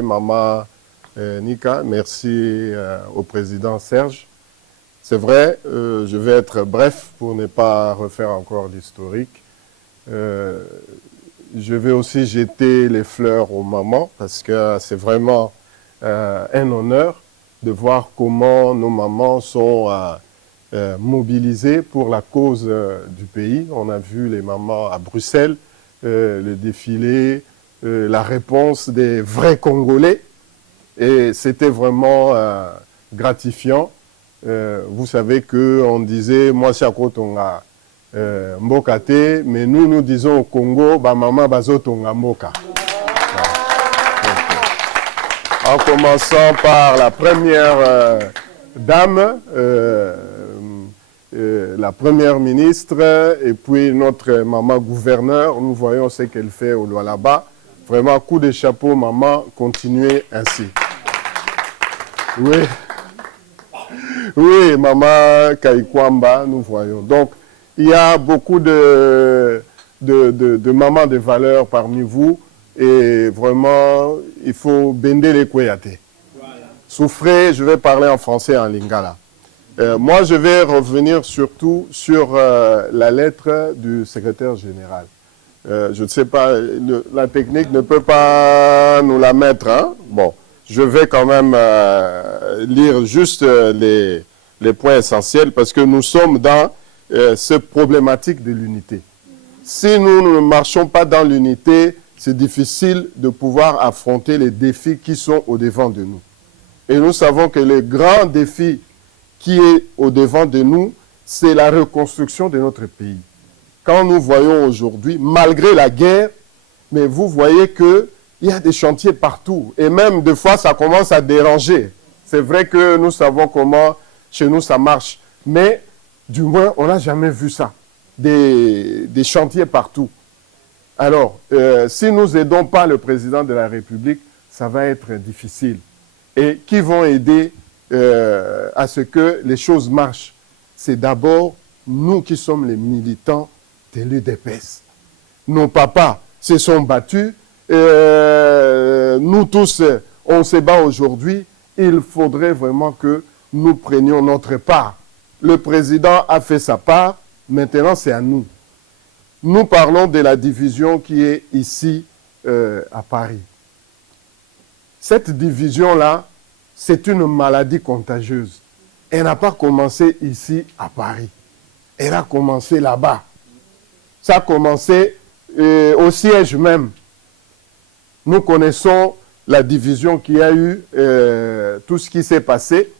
Maman Nika, merci au président Serge. C'est vrai, je vais être bref pour ne pas refaire encore l'historique. Je vais aussi jeter les fleurs aux mamans parce que c'est vraiment un honneur de voir comment nos mamans sont mobilisées pour la cause du pays. On a vu les mamans à Bruxelles, le défilé, la réponse des vrais Congolais. Et c'était vraiment gratifiant. Vous savez qu'on disait, moi, Chakotonga Mbokate, mais nous disons au Congo, bah, maman Bazotonga Mboka. En commençant par la première dame, la première ministre, et puis notre maman gouverneur, nous voyons ce qu'elle fait au Lualaba. Vraiment, coup de chapeau, maman, continuez ainsi. Oui. Oui, maman Kaikwamba, nous voyons. Donc, il y a beaucoup de mamans de valeur parmi vous. Et vraiment, il faut bender les kouyaté. Voilà. Souffrez, je vais parler en français en lingala. Moi, je vais revenir surtout sur la lettre du secrétaire général. Je ne sais pas, la technique ne peut pas nous la mettre. Hein? Bon, je vais quand même lire juste les points essentiels parce que nous sommes dans cette problématique de l'unité. Si nous ne marchons pas dans l'unité, c'est difficile de pouvoir affronter les défis qui sont au-devant de nous. Et nous savons que le grand défi qui est au-devant de nous, c'est la reconstruction de notre pays. Quand nous voyons aujourd'hui, malgré la guerre, mais vous voyez qu'il y a des chantiers partout. Et même des fois, ça commence à déranger. C'est vrai que nous savons comment chez nous ça marche. Mais du moins, on n'a jamais vu ça. Des chantiers partout. Alors, si nous n'aidons pas le président de la République, ça va être difficile. Et qui vont aider à ce que les choses marchent? C'est d'abord nous qui sommes les militants de l'UDPS. Nos papas se sont battus. Nous tous, on se bat aujourd'hui. Il faudrait vraiment que nous prenions notre part. Le président a fait sa part. Maintenant, c'est à nous. Nous parlons de la division qui est ici à Paris. Cette division-là, c'est une maladie contagieuse. Elle n'a pas commencé ici à Paris. Elle a commencé là-bas. Ça a commencé au siège même. Nous connaissons la division qu'il y a eu, tout ce qui s'est passé.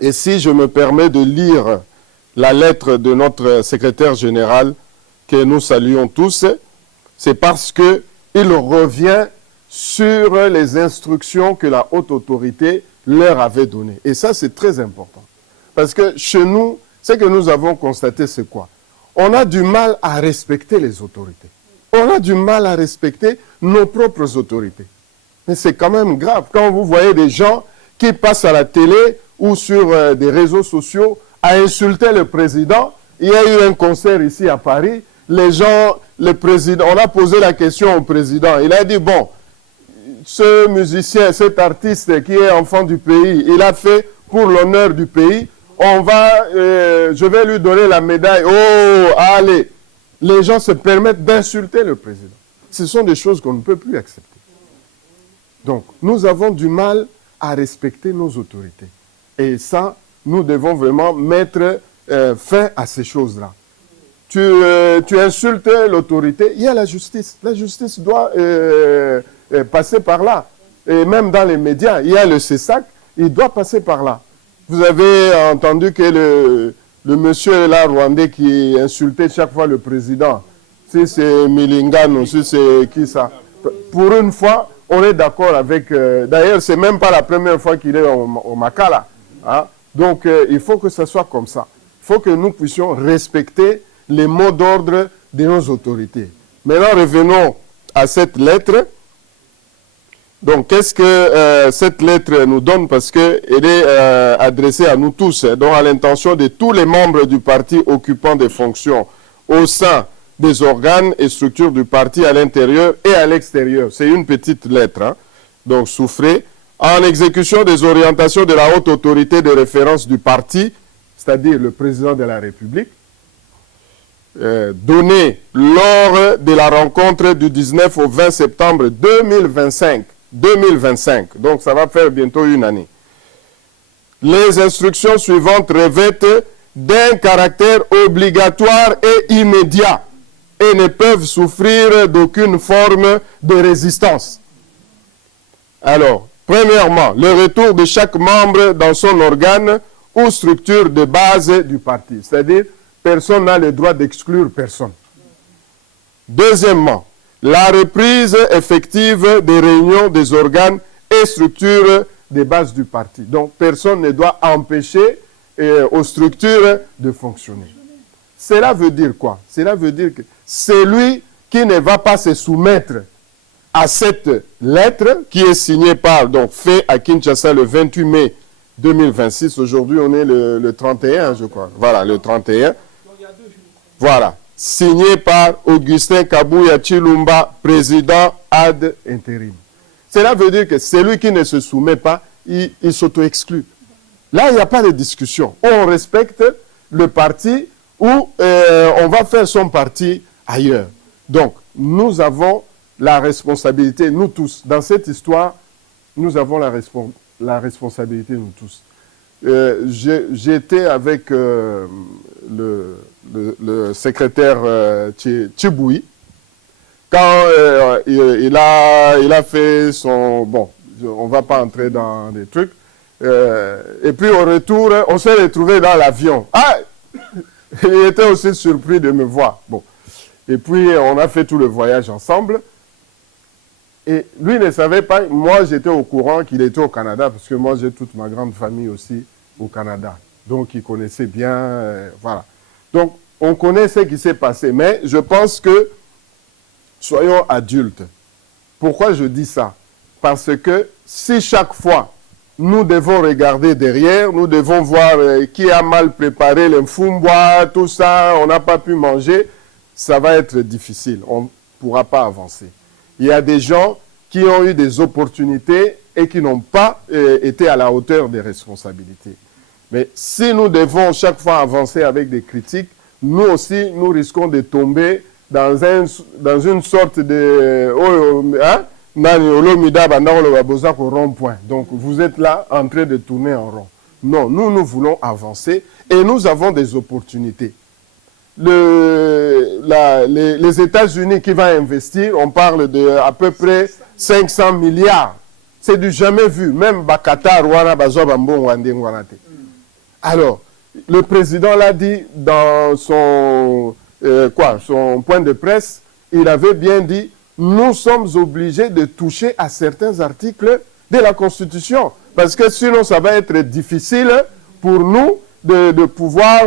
Et si je me permets de lire la lettre de notre secrétaire général, que nous saluons tous, c'est parce qu'il revient sur les instructions que la haute autorité leur avait données. Et ça, c'est très important. Parce que chez nous, ce que nous avons constaté, c'est quoi? On a du mal à respecter les autorités. On a du mal à respecter nos propres autorités. Mais c'est quand même grave. Quand vous voyez des gens qui passent à la télé ou sur des réseaux sociaux à insulter le président, il y a eu un concert ici à Paris, les gens, le président, on a posé la question au président. Il a dit, bon, ce musicien, cet artiste qui est enfant du pays, il a fait pour l'honneur du pays, je vais lui donner la médaille. Oh, allez. Les gens se permettent d'insulter le président. Ce sont des choses qu'on ne peut plus accepter. Donc, nous avons du mal à respecter nos autorités. Et ça, nous devons vraiment mettre fin à ces choses-là. Tu insultes l'autorité, il y a la justice. La justice doit passer par là. Et même dans les médias, il y a le CESAC, il doit passer par là. Vous avez entendu que le monsieur là, rwandais, qui insultait chaque fois le président, si c'est Milingano, si c'est qui ça? Pour une fois, on est d'accord avec... D'ailleurs, ce n'est même pas la première fois qu'il est au Makala. Hein? Donc, il faut que ce soit comme ça. Il faut que nous puissions respecter les mots d'ordre de nos autorités. Maintenant, revenons à cette lettre. Donc, qu'est-ce que cette lettre nous donne? Parce qu'elle est adressée à nous tous, donc à l'intention de tous les membres du parti occupant des fonctions au sein des organes et structures du parti à l'intérieur et à l'extérieur. C'est une petite lettre. Hein. donc souffrez, en exécution des orientations de la haute autorité de référence du parti, c'est-à-dire le président de la République, donné lors de la rencontre du 19 au 20 septembre 2025, donc ça va faire bientôt une année. Les instructions suivantes revêtent d'un caractère obligatoire et immédiat et ne peuvent souffrir d'aucune forme de résistance. Alors, premièrement, le retour de chaque membre dans son organe ou structure de base du parti, c'est-à-dire personne n'a le droit d'exclure personne. Deuxièmement, la reprise effective des réunions des organes et structures de base du parti. Donc, personne ne doit empêcher aux structures de fonctionner. Cela veut dire quoi? Cela veut dire que celui qui ne va pas se soumettre à cette lettre qui est signée par, donc fait à Kinshasa le 28 mai 2026, aujourd'hui on est le 31 je crois, voilà le 31, voilà, signé par Augustin Kabuya Chilumba, président ad intérim. Cela veut dire que celui qui ne se soumet pas, il s'auto-exclut. Là, il n'y a pas de discussion. On respecte le parti ou on va faire son parti ailleurs. Donc, nous avons la responsabilité, nous tous, dans cette histoire, nous avons la responsabilité, nous tous. J'étais avec le secrétaire Tchiboui, quand il a fait son... Bon, on ne va pas entrer dans des trucs. Et puis au retour, on s'est retrouvés dans l'avion. Ah, il était aussi surpris de me voir. Bon. Et puis on a fait tout le voyage ensemble. Et lui ne savait pas, moi j'étais au courant qu'il était au Canada, parce que moi j'ai toute ma grande famille aussi au Canada. Donc il connaissait bien, voilà. Donc on connaît ce qui s'est passé, mais je pense que, soyons adultes. Pourquoi je dis ça? Parce que si chaque fois, nous devons regarder derrière, nous devons voir qui a mal préparé le mfumbois, tout ça, on n'a pas pu manger, ça va être difficile, on ne pourra pas avancer. Il y a des gens qui ont eu des opportunités et qui n'ont pas été à la hauteur des responsabilités. Mais si nous devons chaque fois avancer avec des critiques, nous aussi, nous risquons de tomber dans une sorte de... rond-point. Donc, vous êtes là en train de tourner en rond. Non, nous voulons avancer et nous avons des opportunités. Les États-Unis qui vont investir, on parle de à peu près 500 milliards. C'est du jamais vu. Même Qatar, alors, le président l'a dit dans son point de presse, il avait bien dit, nous sommes obligés de toucher à certains articles de la Constitution. Parce que sinon, ça va être difficile pour nous de pouvoir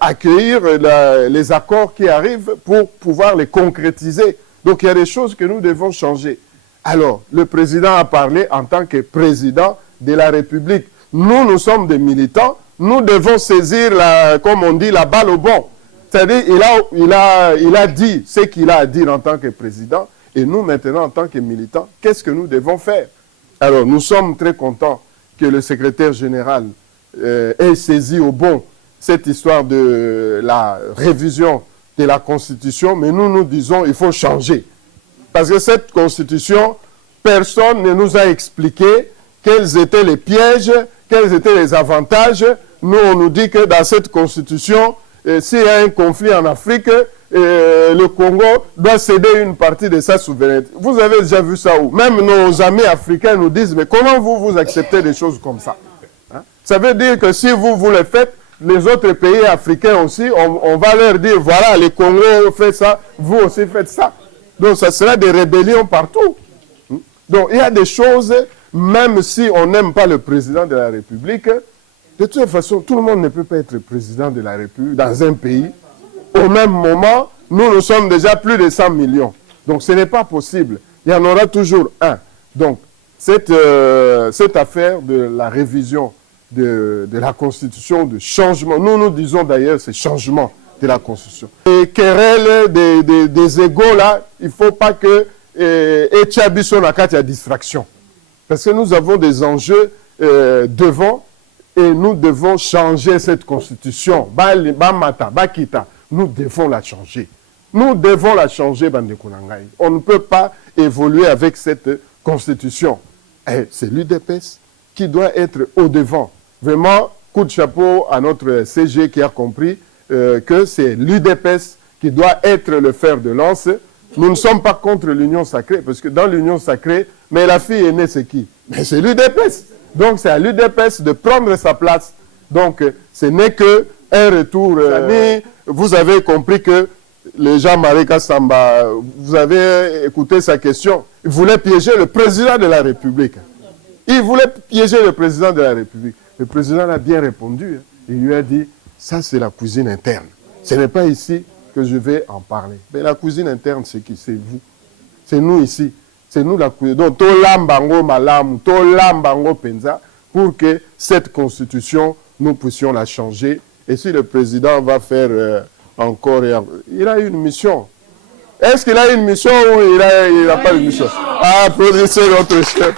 accueillir les accords qui arrivent pour pouvoir les concrétiser. Donc, il y a des choses que nous devons changer. Alors, le président a parlé en tant que président de la République. Nous sommes des militants. Nous devons saisir, comme on dit, la balle au bon. C'est-à-dire, il a dit ce qu'il a à dire en tant que président. Et nous, maintenant, en tant que militants, qu'est-ce que nous devons faire? Alors, nous sommes très contents que le secrétaire général ait saisi au bon cette histoire de la révision de la Constitution. Mais nous disons qu'il faut changer. Parce que cette Constitution, personne ne nous a expliqué quels étaient les pièges, quels étaient les avantages. Nous, on nous dit que dans cette Constitution, s'il y a un conflit en Afrique, le Congo doit céder une partie de sa souveraineté. Vous avez déjà vu ça où? Même nos amis africains nous disent, mais comment vous acceptez des choses comme ça? Hein? Ça veut dire que si vous le faites, les autres pays africains aussi, on va leur dire, voilà, les Congos font ça, vous aussi faites ça. Donc, ça sera des rébellions partout. Donc, il y a des choses, même si on n'aime pas le président de la République, de toute façon, tout le monde ne peut pas être président de la République dans un pays. Au même moment, nous sommes déjà plus de 100 millions. Donc, ce n'est pas possible. Il y en aura toujours un. Donc, cette affaire de la révision de la Constitution, de changement, nous disons d'ailleurs, c'est changement de la Constitution. Les querelles des égaux, là, il ne faut pas que Tchabiso na kati ya distraction. Parce que nous avons des enjeux devant et nous devons changer cette constitution. Nous devons la changer. Nous devons la changer, Bandeko Nangai. On ne peut pas évoluer avec cette constitution. C'est l'UDPS qui doit être au-devant. Vraiment, coup de chapeau à notre CG qui a compris que c'est l'UDPS qui doit être le fer de lance. Nous ne sommes pas contre l'union sacrée, parce que dans l'union sacrée, mais la fille aînée, c'est qui? Mais c'est l'UDPS. Donc c'est à l'UDPS de prendre sa place. Donc ce n'est qu'un retour. Vous avez compris que les gens Marika Samba, vous avez écouté sa question. Il voulait piéger le président de la République. Il voulait piéger le président de la République. Le président a bien répondu. Il lui a dit, ça c'est la cuisine interne. Ce n'est pas ici que je vais en parler. Mais la cuisine interne, c'est qui? C'est vous. C'est nous ici. C'est nous la cuisine. Donc, tolambango malamu, tolambango penza, pour que cette constitution, nous puissions la changer. Et si le président va faire encore... Il a une mission. Est-ce qu'il a une mission ou il n'a pas une mission? Ah, applaudissez notre chef.